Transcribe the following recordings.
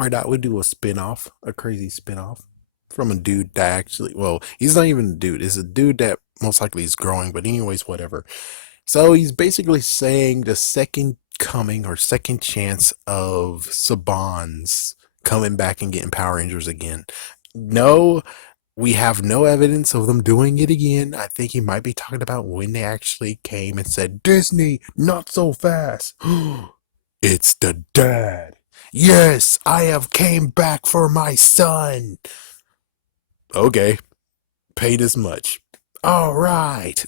Or that would do a spinoff, a crazy spinoff from a dude that actually, well, he's not even a dude. It's a dude that most likely is growing, but anyways, whatever. So he's basically saying the second coming or second chance of Saban's coming back and getting Power Rangers again. No, we have no evidence of them doing it again. I think he might be talking about when they actually came and said, Disney, not so fast. It's the dad. Yes, I have came back for my son. Okay, paid as much. All right.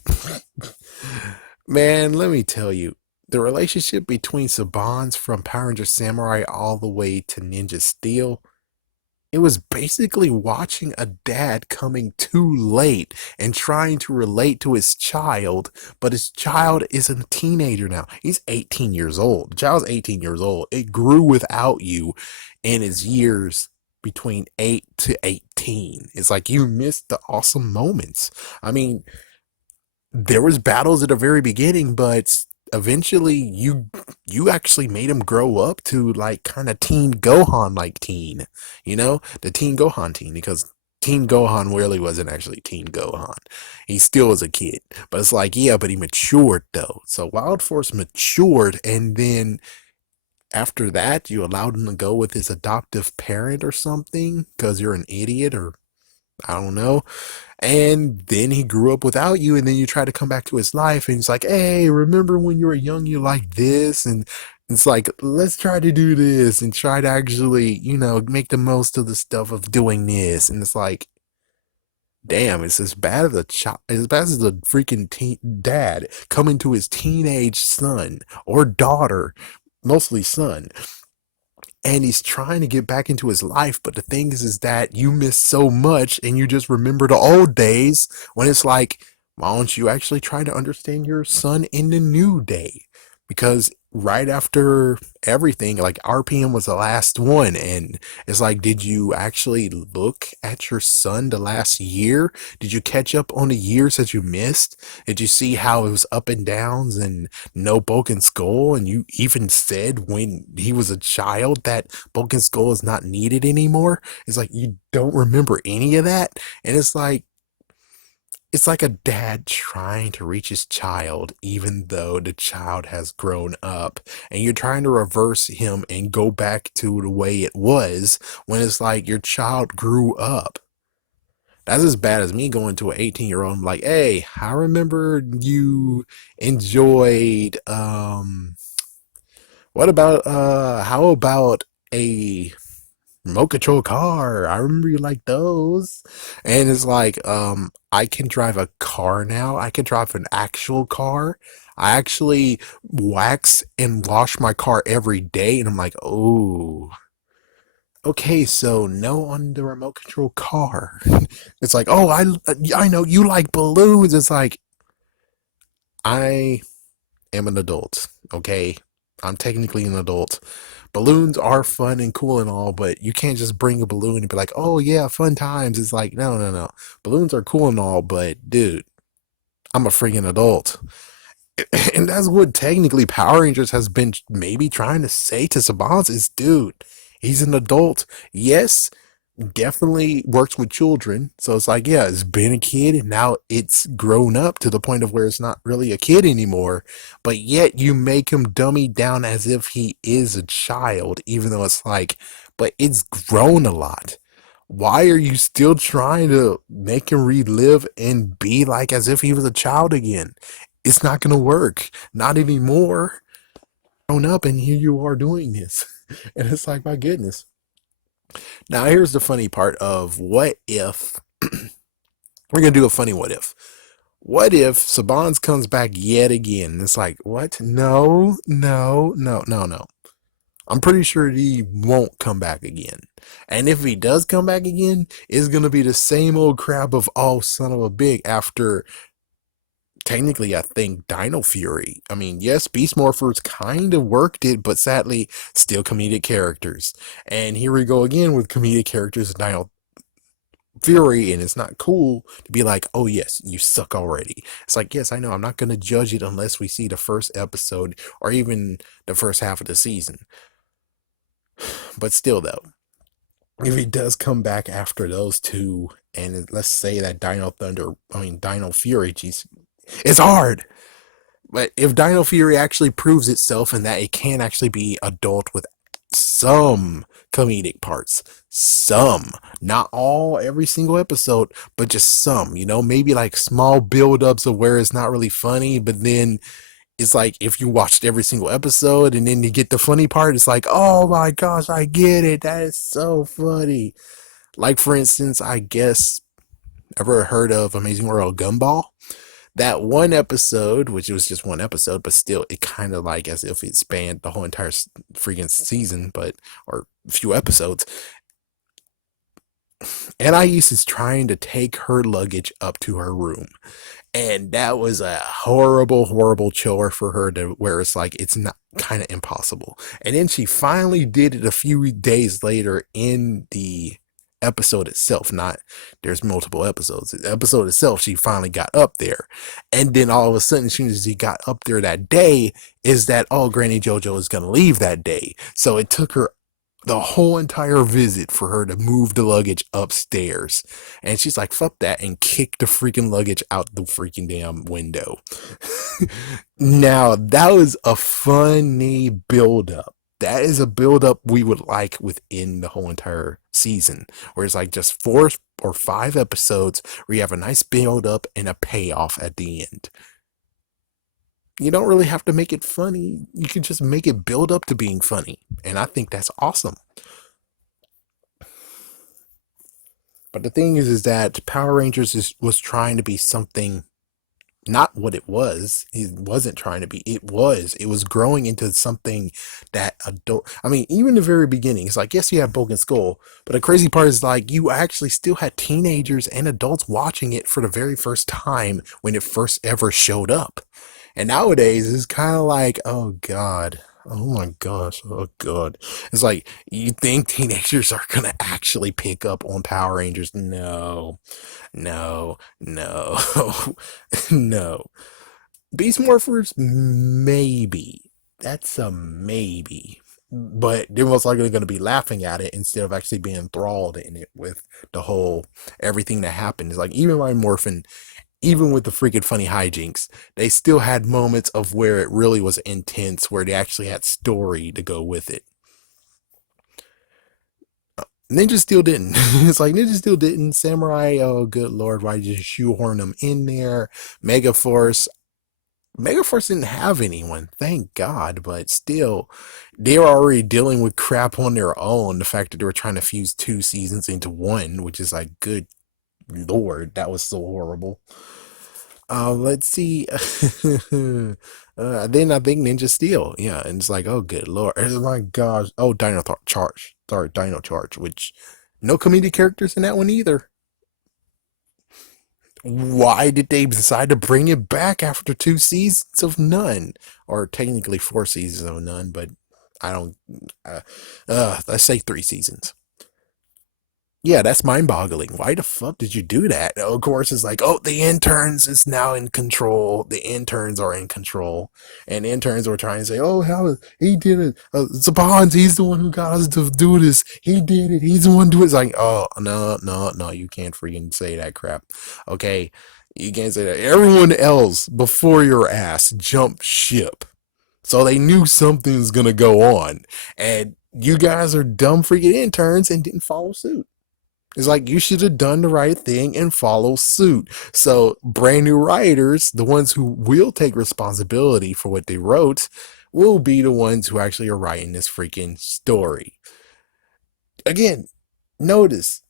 Man, let me tell you, the relationship between Saban's from Power Ranger Samurai all the way to Ninja Steel, it was basically watching a dad coming too late and trying to relate to his child, but his child is a teenager now. He's 18 years old. The child's 18 years old. It grew without you in its years between 8 to 18. It's like you missed the awesome moments. I mean, there was battles at the very beginning, but eventually you actually made him grow up to like kind of teen Gohan like teen, the teen Gohan teen, because teen Gohan really wasn't actually teen Gohan. He still was a kid, but it's like, yeah, but he matured though. So Wild Force matured, and then after that you allowed him to go with his adoptive parent or something because you're an idiot, or I don't know. And then he grew up without you, and then you try to come back to his life, and he's like, hey, remember when you were young, you liked this? And it's like, let's try to do this and try to actually, make the most of the stuff of doing this. And it's like, damn, it's as bad as a child, as bad as the freaking dad coming to his teenage son or daughter, mostly son, and he's trying to get back into his life. But the thing is that you miss so much and you just remember the old days, when it's like, why don't you actually try to understand your son in the new day? Because right after everything, like RPM was the last one, and it's like, did you actually look at your son the last year? Did you catch up on the years that you missed? Did you see how it was up and downs and no Bulk and Skull? And you even said when he was a child that Bulk and Skull is not needed anymore. It's like you don't remember any of that. And it's like a dad trying to reach his child, even though the child has grown up, and you're trying to reverse him and go back to the way it was, when it's like your child grew up. That's as bad as me going to an 18-year-old. I'm like, hey, I remember you enjoyed, what about, how about a remote control car? I remember you like those. And it's like, I can drive a car now. I can drive an actual car. I actually wax and wash my car every day. And I'm like, oh, okay, so no on the remote control car. It's like, oh, I know you like balloons. It's like, I am an adult, okay? I'm technically an adult. Balloons are fun and cool and all, but you can't just bring a balloon and be like, oh yeah, fun times. It's like, no, no, no. Balloons are cool and all, but dude, I'm a freaking adult. And that's what technically Power Rangers has been maybe trying to say to Sabans is, dude, he's an adult. Yes, definitely works with children. So it's like, yeah, it's been a kid and now it's grown up to the point of where it's not really a kid anymore. But yet you make him dummy down as if he is a child, even though it's like, but it's grown a lot. Why are you still trying to make him relive and be like as if he was a child again? It's not going to work. Not anymore. Grown up, and here you are doing this. And it's like, my goodness. Now, here's the funny part of what if we're going to do a funny what if. What if Sabans comes back yet again? It's like, what? No, no, no, no, no. I'm pretty sure he won't come back again. And if he does come back again, it's going to be the same old crap of, oh, son of a big, after technically, I think Dino Fury. I mean, yes, Beast Morphers kind of worked it, but sadly, still comedic characters. And here we go again with comedic characters in Dino Fury, and it's not cool to be like, oh, yes, you suck already. It's like, yes, I know, I'm not going to judge it unless we see the first episode or even the first half of the season. But still, though. if he does come back after those two, and let's say that Dino Fury, geez, it's hard. But if Dino Fury actually proves itself and that it can actually be adult with some comedic parts, some, not all, every single episode, but just some, maybe like small build-ups of where it's not really funny, but then it's like if you watched every single episode and then you get the funny part, it's like, oh my gosh, I get it. That is so funny. Like, for instance, I guess, ever heard of Amazing World of Gumball? That one episode, which was just one episode, but still, it kind of like as if it spanned the whole entire freaking season, or a few episodes. Anais is trying to take her luggage up to her room. And that was a horrible, horrible chore for her to where it's like it's not kind of impossible. And then she finally did it a few days later in the episode itself. Not there's multiple episodes. The episode itself, she finally got up there. And then all of a sudden, as soon as she got up there that day, is that Granny JoJo is gonna leave that day. So it took her the whole entire visit for her to move the luggage upstairs. And she's like, fuck that, and kicked the freaking luggage out the freaking damn window. Now, that was a funny build up. That is a build up we would like within the whole entire season, where it's like just 4 or 5 episodes where you have a nice build up and a payoff at the end. You don't really have to make it funny. You can just make it build up to being funny. And I think that's awesome. But the thing is that Power Rangers was trying to be something, not what it was. It wasn't trying to be. It was growing into something that adult. I mean, even the very beginning, it's like, yes, you have Bulk and Skull, but the crazy part is like you actually still had teenagers and adults watching it for the very first time when it first ever showed up. And nowadays, it's kind of like, oh God, oh my gosh, oh God. It's like, you think teenagers are going to actually pick up on Power Rangers? No, no, no, no. Beast Morphers, maybe. That's a maybe. But they're most likely going to be laughing at it instead of actually being enthralled in it with the whole everything that happened. It's like, even my Morphin, even with the freaking funny hijinks, they still had moments of where it really was intense, where they actually had story to go with it. Ninja Steel didn't. It's like Ninja Steel didn't. Samurai, oh good lord, why did you shoehorn them in there? Megaforce. Megaforce didn't have anyone, thank God, but still, they were already dealing with crap on their own. The fact that they were trying to fuse 2 seasons into one, which is like, good lord, that was so horrible. Let's see. Then I think Ninja Steel. Yeah, and it's like, oh, good lord. Oh my gosh. Oh, Charge. Sorry, Dino Charge, which no comedic characters in that one either. Why did they decide to bring it back after 2 seasons of none? Or technically 4 seasons of none, but I don't. Let's say 3 seasons. Yeah, that's mind-boggling. Why the fuck did you do that? Of course, it's like, oh, the interns is now in control. The interns are in control, and the interns were trying to say, oh, how he did it? Saban, he's the one who got us to do this. He did it. He's the one doing it. It's like, oh, no, no, no, you can't freaking say that crap. Okay, you can't say that. Everyone else before your ass jumped ship, so they knew something's gonna go on, and you guys are dumb freaking interns and didn't follow suit. It's like you should have done the right thing and follow suit. So brand new writers, the ones who will take responsibility for what they wrote, will be the ones who actually are writing this freaking story. Again, notice.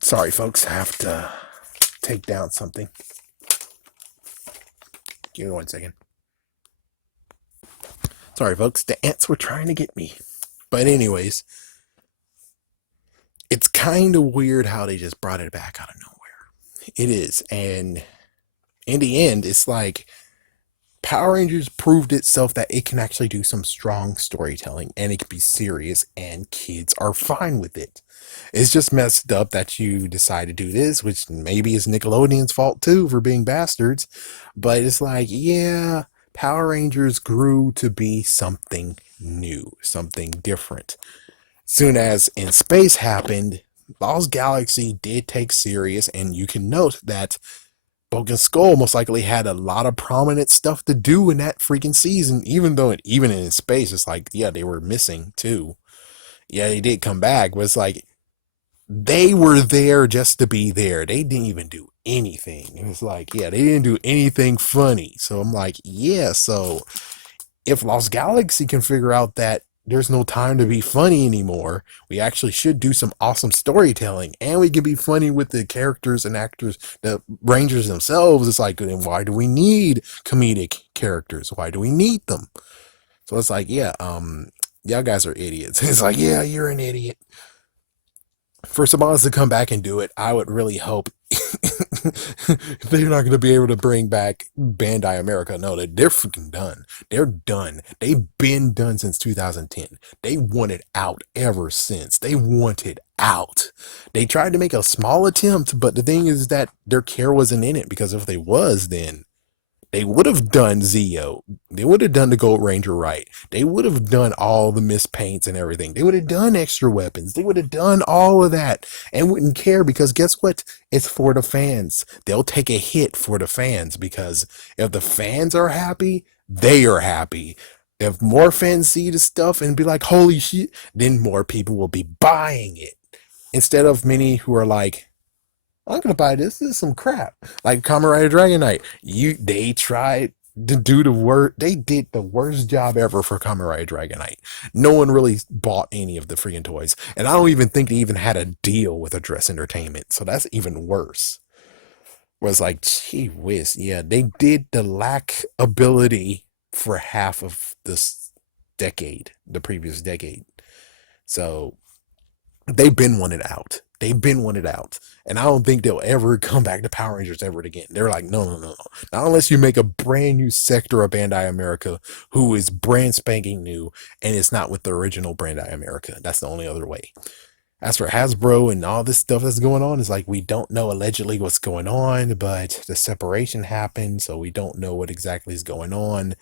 Sorry, folks, I have to take down something. Give me 1 second. Sorry, folks, the ants were trying to get me. But anyways, it's kind of weird how they just brought it back out of nowhere. It is. And in the end, it's like Power Rangers proved itself that it can actually do some strong storytelling and it can be serious and kids are fine with it. It's just messed up that you decide to do this, which maybe is Nickelodeon's fault too for being bastards. But it's like, yeah, Power Rangers grew to be something new, something different. Soon as In Space happened, Lost Galaxy did take serious, and you can note that Broken Skull most likely had a lot of prominent stuff to do in that freaking season, even though even in Space, it's like, yeah, they were missing too. Yeah, they did come back, but it's like they were there just to be there. They didn't even do anything. It was like, yeah, they didn't do anything funny. So I'm like, yeah, so if Lost Galaxy can figure out that there's no time to be funny anymore, we actually should do some awesome storytelling, and we can be funny with the characters and actors, the Rangers themselves. It's like, then why do we need comedic characters? Why do we need them? So it's like, yeah, y'all guys are idiots. It's like, yeah, you're an idiot. For Saban to come back and do it, I would really hope they're not going to be able to bring back Bandai America. No, they're freaking done. They're done. They've been done since 2010. They wanted out ever since. They wanted out. They tried to make a small attempt, but the thing is that their care wasn't in it, because if they was, then they would have done Zeo. They would have done the Gold Ranger right. They would have done all the mispaints and everything. They would have done extra weapons. They would have done all of that and wouldn't care, because guess what? It's for the fans. They'll take a hit for the fans, because if the fans are happy, they are happy. If more fans see the stuff and be like, holy shit, then more people will be buying it. Instead of many who are like, I'm gonna buy this. This is some crap. Like Kamen Rider Dragon Knight. They tried to do the worst. They did the worst job ever for Kamen Rider Dragon Knight. No one really bought any of the freaking toys, and I don't even think they even had a deal with Address Entertainment. So that's even worse. Was like, gee whiz, yeah, they did the lack ability for half of this decade, the previous decade. So they've been wanted out. They've been wanted out. And I don't think they'll ever come back to Power Rangers ever again. They're like, no, no, no, no. Not unless you make a brand new sector of Bandai America who is brand spanking new, and it's not with the original Bandai America. That's the only other way. As for Hasbro and all this stuff that's going on, it's like we don't know allegedly what's going on, but the separation happened, so we don't know what exactly is going on.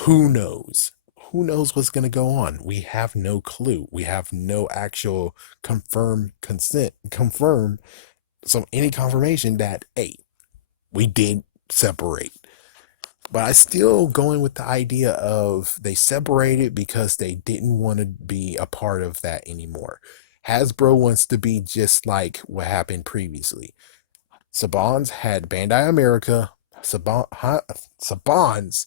Who knows? Who knows what's going to go on? We have no clue. We have no actual confirm any confirmation that, hey, we did separate. But I still going with the idea of they separated because they didn't want to be a part of that anymore. Hasbro wants to be just like what happened previously. Saban's had Bandai America. Saban's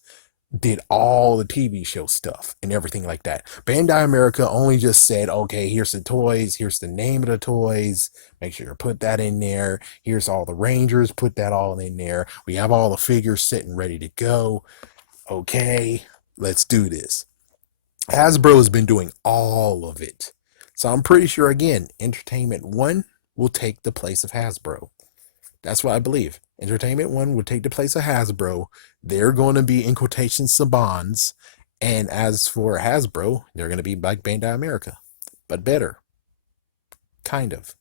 did all the TV show stuff and everything like that. Bandai America only just said, okay, here's the toys, here's the name of the toys, make sure you put that in there. Here's all the Rangers, put that all in there. We have all the figures sitting ready to go. Okay, let's do this. Hasbro has been doing all of it. So I'm pretty sure, again, Entertainment One will take the place of Hasbro. That's what I believe. Entertainment One would take the place of Hasbro. They're going to be, in quotation, Sabans. And as for Hasbro, they're going to be like Bandai America, but better. Kind of.